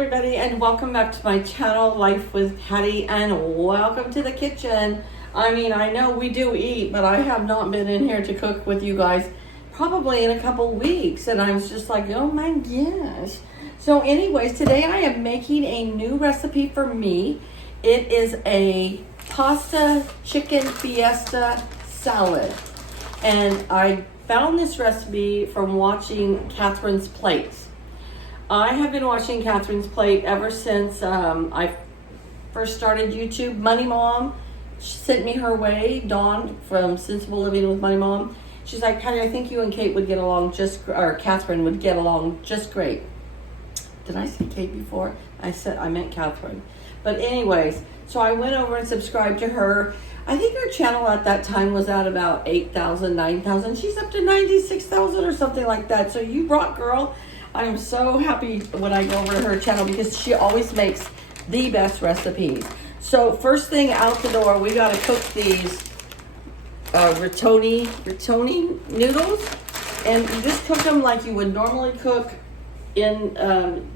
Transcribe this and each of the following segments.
everybody, and welcome back to my channel, Life with Hattie, and welcome to the kitchen. I mean, I know we do eat, but I have not been in here to cook with you guys probably in a couple weeks, and I was just like, oh my gosh. So anyways, today I am making a new recipe for me. It is a pasta chicken fiesta salad, and I found this recipe from watching Catherine's Plates. I have been watching Catherine's Plate ever since I first started YouTube. Money Mom sent me her way, Dawn from Sensible Living with Money Mom. She's like, Patty, I think you and Kate would get along or Catherine would get along just great. Did I say Kate before? I meant Catherine. But anyways, so I went over and subscribed to her. I think her channel at that time was at about 8,000, 9,000. She's up to 96,000 or something like that. So you rock, girl. I'm so happy when I go over to her channel because she always makes the best recipes. So first thing out the door, we got to cook these rigatoni noodles. And you just cook them like you would normally cook in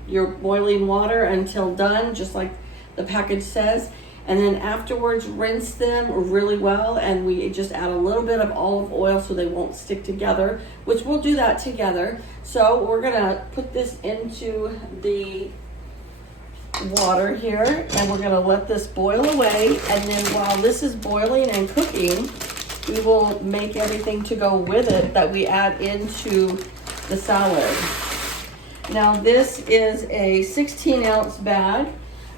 your boiling water until done, just like the package says. And then afterwards, rinse them really well, and we just add a little bit of olive oil so they won't stick together, which we'll do that together. So we're gonna put this into the water here, and we're gonna let this boil away. And then while this is boiling and cooking, we will make everything to go with it that we add into the salad. Now this is a 16-ounce bag.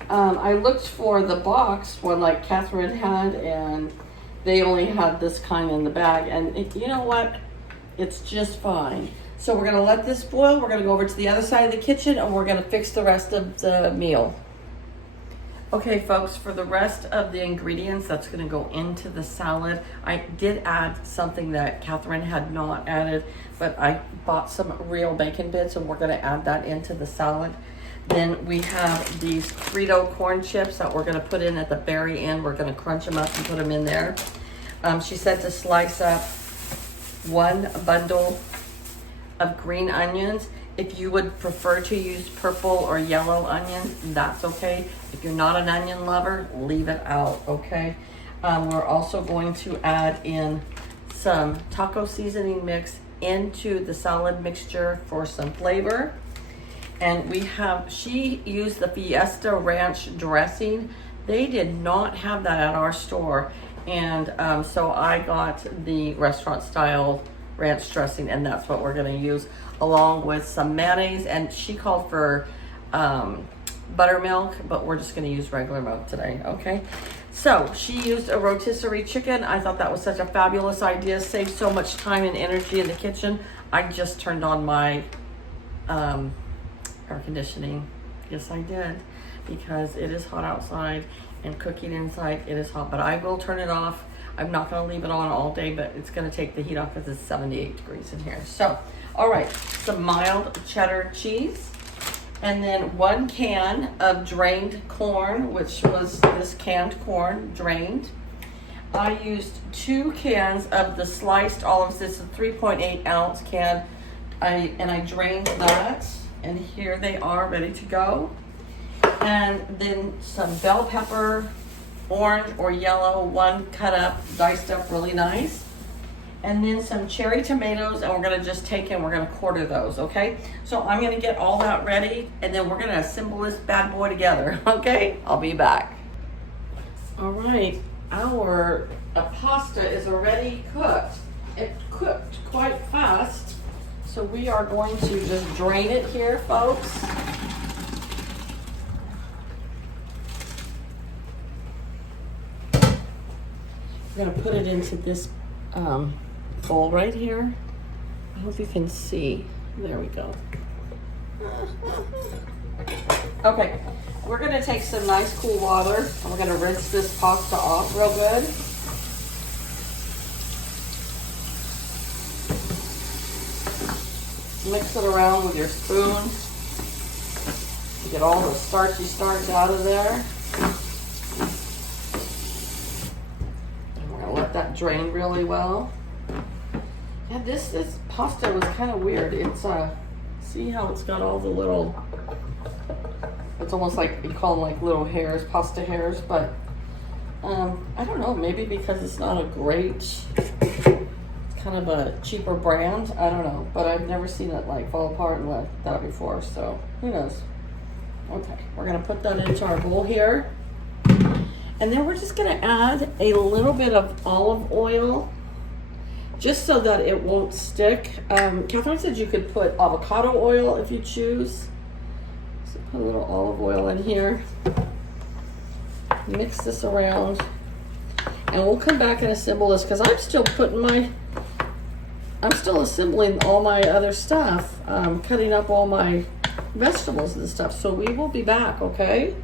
I looked for the box one like Catherine had, and they only had this kind in the bag, and you know what? It's just fine. So we're gonna let this boil. We're gonna go over to the other side of the kitchen, and we're gonna fix the rest of the meal. Okay, folks, for the rest of the ingredients that's gonna go into the salad, I did add something that Catherine had not added, but I bought some real bacon bits, and we're gonna add that into the salad. Then we have these Frito corn chips that we're gonna put in at the very end. We're gonna crunch them up and put them in there. She said to slice up one bundle of green onions. If you would prefer to use purple or yellow onions, that's okay. If you're not an onion lover, leave it out, okay? We're also going to add in some taco seasoning mix into the salad mixture for some flavor. And she used the Fiesta Ranch dressing. They did not have that at our store. And so I got the restaurant style ranch dressing, and that's what we're gonna use, along with some mayonnaise. And she called for buttermilk, but we're just gonna use regular milk today, okay? So she used a rotisserie chicken. I thought that was such a fabulous idea, saved so much time and energy in the kitchen. I just turned on my air conditioning. Yes, I did, because it is hot outside and cooking inside, it is hot, but I will turn it off. I'm not gonna leave it on all day, but it's gonna take the heat off because it's 78 degrees in here. So, all right, some mild cheddar cheese, and then 1 can of drained corn, which was this canned corn, drained. I used 2 cans of the sliced olives. This is a 3.8 ounce can. I drained that. And here they are ready to go. And then some bell pepper, orange or yellow, 1 cut up, diced up really nice. And then some cherry tomatoes, and we're gonna just take and we're gonna quarter those, okay? So I'm gonna get all that ready, and then we're gonna assemble this bad boy together, okay? I'll be back. All right, our pasta is already cooked. It cooked quite fast. So we are going to just drain it here, folks. We're gonna put it into this bowl right here. I hope you can see. There we go. Okay, we're gonna take some nice cool water, and we're gonna rinse this pasta off real good. Mix it around with your spoon to get all the starchy starch out of there. And we're gonna let that drain really well. Yeah, this pasta was kind of weird. It's see how it's got all the little It's almost like you call them like little hairs, pasta hairs, but I don't know, maybe because it's not a great, it's kind of a cheaper brand, I don't know, but I've never seen it like fall apart and like that before, so who knows. Okay, we're gonna put that into our bowl here, and then we're just gonna add a little bit of olive oil just so that it won't stick. Catherine said you could put avocado oil if you choose. So put a little olive oil in here. Mix this around. And we'll come back and assemble this because I'm still assembling all my other stuff. Cutting up all my vegetables and stuff. So we will be back, okay?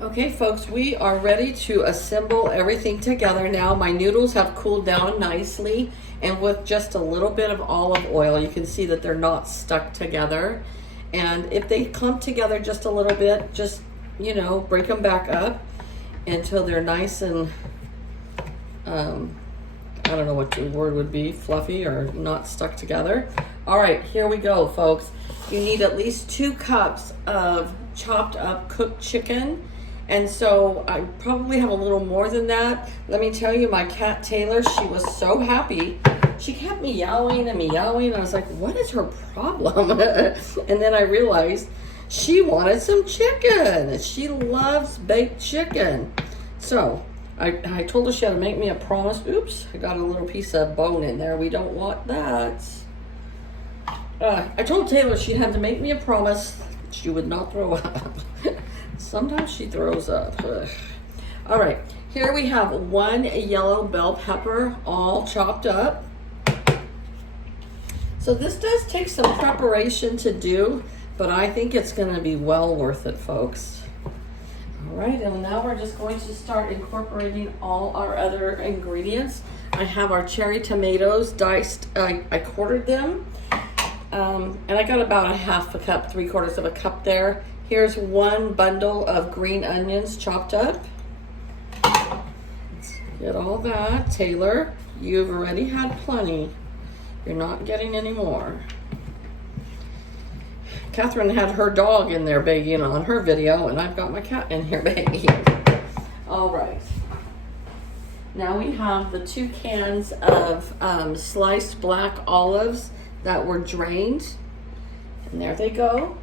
Okay, folks, we are ready to assemble everything together now. My noodles have cooled down nicely, and with just a little bit of olive oil, you can see that they're not stuck together. And if they clump together just a little bit, just, you know, break them back up until they're nice and, I don't know what the word would be, fluffy or not stuck together. All right, here we go, folks. You need at least 2 cups of chopped up cooked chicken. And so I probably have a little more than that. Let me tell you, my cat Taylor, she was so happy. She kept meowing and meowing. I was like, what is her problem? And then I realized she wanted some chicken. She loves baked chicken. So I told her she had to make me a promise. Oops, I got a little piece of bone in there. We don't want that. I told Taylor she had to make me a promise she would not throw up. Sometimes she throws up. Ugh. All right, here we have 1 yellow bell pepper all chopped up. So this does take some preparation to do, but I think it's gonna be well worth it, folks. All right, and now we're just going to start incorporating all our other ingredients. I have our cherry tomatoes diced. I quartered them, and I got about a half a cup, 3/4 of a cup there. Here's 1 bundle of green onions chopped up. Let's get all that. Taylor, you've already had plenty. You're not getting any more. Catherine had her dog in there begging on her video, and I've got my cat in here begging. All right. Now we have the 2 cans of sliced black olives that were drained. And there they go.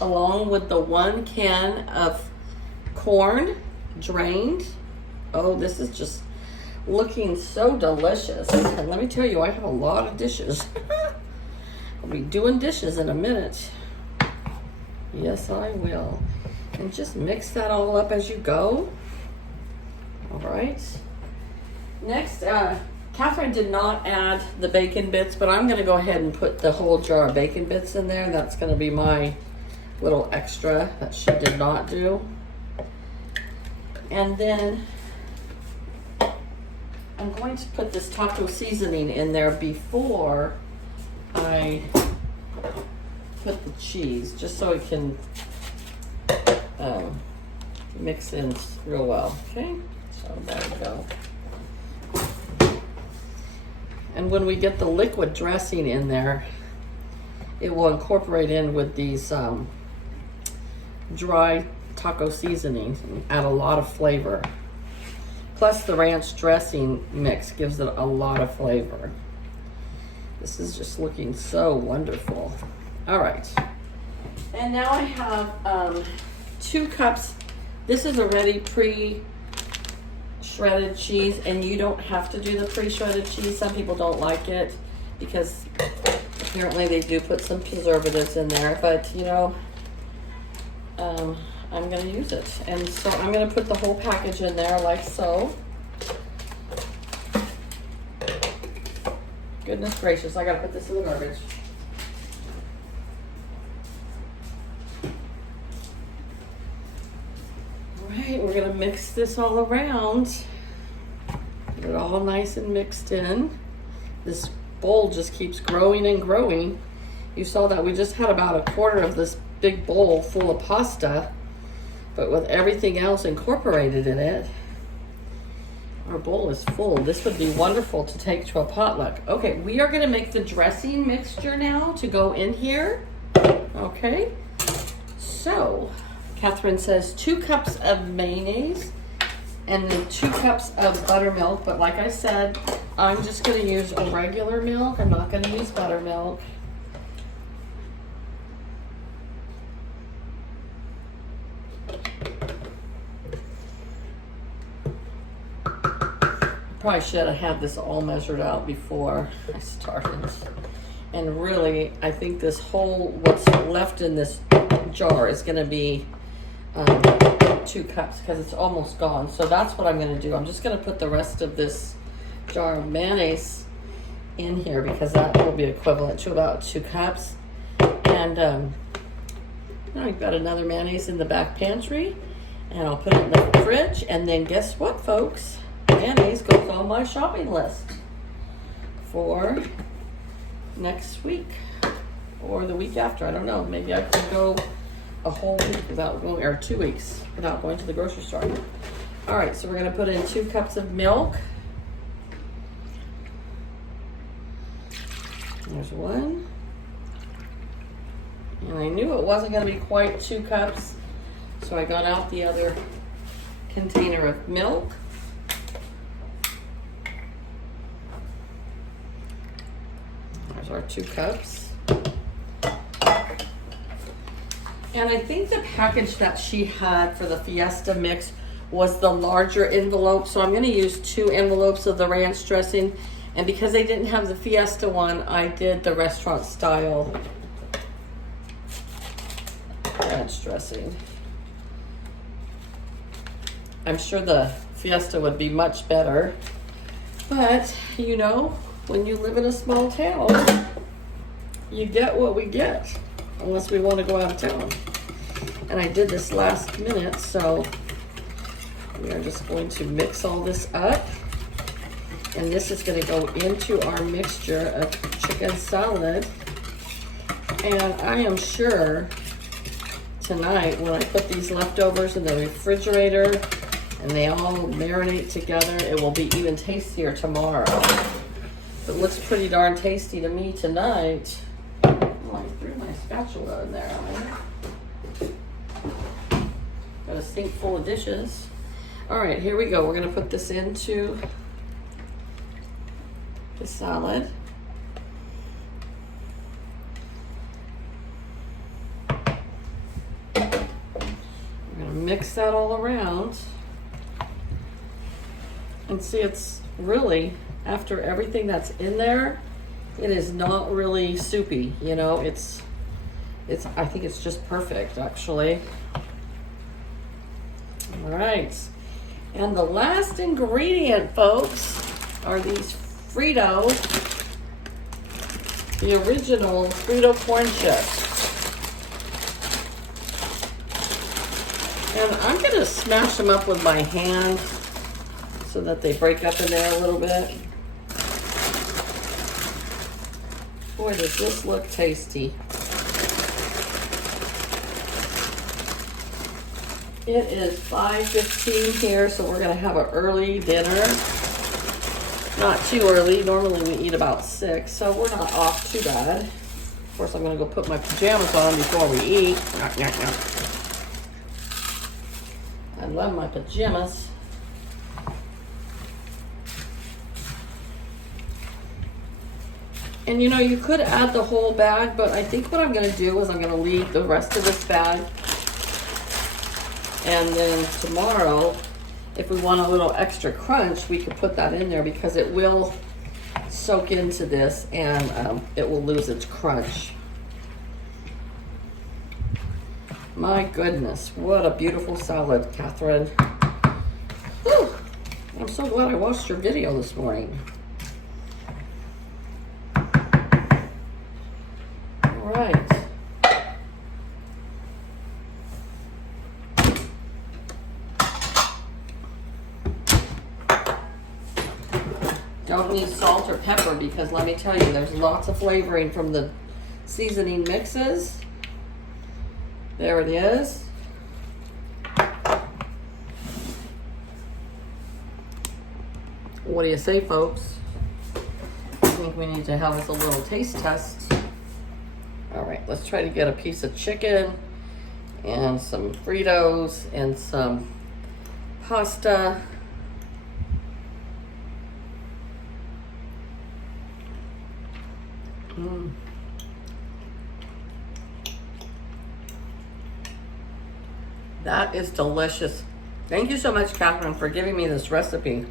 Along with the 1 can of corn drained. Oh, this is just looking so delicious. And let me tell you, I have a lot of dishes. I'll be doing dishes in a minute. Yes, I will. And just mix that all up as you go. All right. Next, Catherine did not add the bacon bits, but I'm gonna go ahead and put the whole jar of bacon bits in there. That's gonna be my little extra that she did not do. And then I'm going to put this taco seasoning in there before I put the cheese, just so it can mix in real well. Okay, so there we go. And when we get the liquid dressing in there, it will incorporate in with these dry taco seasonings and add a lot of flavor. Plus the ranch dressing mix gives it a lot of flavor. This is just looking so wonderful. All right. And now I have 2 cups. This is already pre-shredded cheese, and you don't have to do the pre-shredded cheese. Some people don't like it because apparently they do put some preservatives in there, but you know, I'm gonna use it. And so I'm gonna put the whole package in there like so. Goodness gracious, I gotta put this in the garbage. All right, we're gonna mix this all around. Get it all nice and mixed in. This bowl just keeps growing and growing. You saw that we just had about 1/4 of this big bowl full of pasta, but with everything else incorporated in it, our bowl is full. This would be wonderful to take to a potluck. Okay, we are gonna make the dressing mixture now to go in here. Okay, So, Catherine says 2 cups of mayonnaise and then 2 cups of buttermilk. But like I said, I'm just going to use a regular milk. I'm not going to use buttermilk. Probably should have had this all measured out before I started. And really, I think this whole, what's left in this jar is going to be 2 cups because it's almost gone. So that's what I'm going to do. I'm just going to put the rest of this jar of mayonnaise in here because that will be equivalent to about 2 cups. And now I've got another mayonnaise in the back pantry, and I'll put it in the fridge. And then guess what, folks? Mayonnaise goes on my shopping list for next week or the week after. I don't know. Maybe I can go a whole week without going, or 2 weeks without going to the grocery store. All right, so we're going to put in 2 cups of milk. There's 1. And I knew it wasn't going to be quite 2 cups, so I got out the other container of milk. There's our 2 cups. And I think the package that she had for the Fiesta mix was the larger envelope, so I'm going to use 2 envelopes of the ranch dressing. And because they didn't have the Fiesta one, I did the restaurant style ranch dressing. I'm sure the Fiesta would be much better, but you know, when you live in a small town, you get what we get, unless we want to go out of town. And I did this last minute, so we are just going to mix all this up. And this is going to go into our mixture of chicken salad. And I am sure tonight, when I put these leftovers in the refrigerator and they all marinate together, it will be even tastier tomorrow. It looks pretty darn tasty to me tonight. Oh, I threw my spatula in there. Got a sink full of dishes. All right, here we go. We're going to put this into the salad. We're going to mix that all around. And see, it's really, after everything that's in there, it is not really soupy, you know, it's I think it's just perfect, actually. All right, and the last ingredient, folks, are these Frito, the original Frito corn chips. And I'm gonna smash them up with my hand so that they break up in there a little bit. Boy, does this look tasty. It is 5:15 here, so we're gonna have an early dinner. Not too early, normally we eat about 6, so we're not off too bad. Of course, I'm gonna go put my pajamas on before we eat. I love my pajamas. And you know, you could add the whole bag, but I think what I'm gonna do is I'm gonna leave the rest of this bag. And then tomorrow, if we want a little extra crunch, we could put that in there because it will soak into this and it will lose its crunch. My goodness, what a beautiful salad, Catherine. Whew. I'm so glad I watched your video this morning. All right. Don't need salt or pepper because let me tell you, there's lots of flavoring from the seasoning mixes. There it is. What do you say, folks? I think we need to have us a little taste test. All right, let's try to get a piece of chicken and some Fritos and some pasta. That is delicious. Thank you so much, Catherine, for giving me this recipe.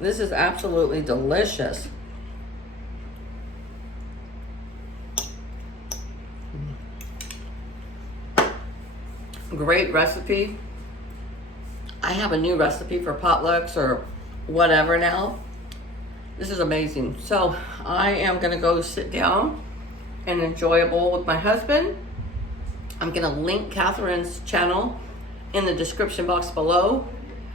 This is absolutely delicious. Great recipe. I have a new recipe for potlucks or whatever now. This is amazing. So I am gonna go sit down and enjoy a bowl with my husband. I'm gonna link Catherine's channel in the description box below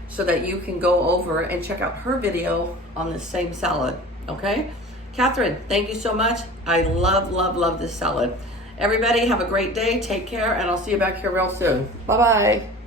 so that you can go over and check out her video on the same salad, okay? Catherine, thank you so much. I love, love, love this salad. Everybody have a great day, take care, and I'll see you back here real soon. Bye-bye.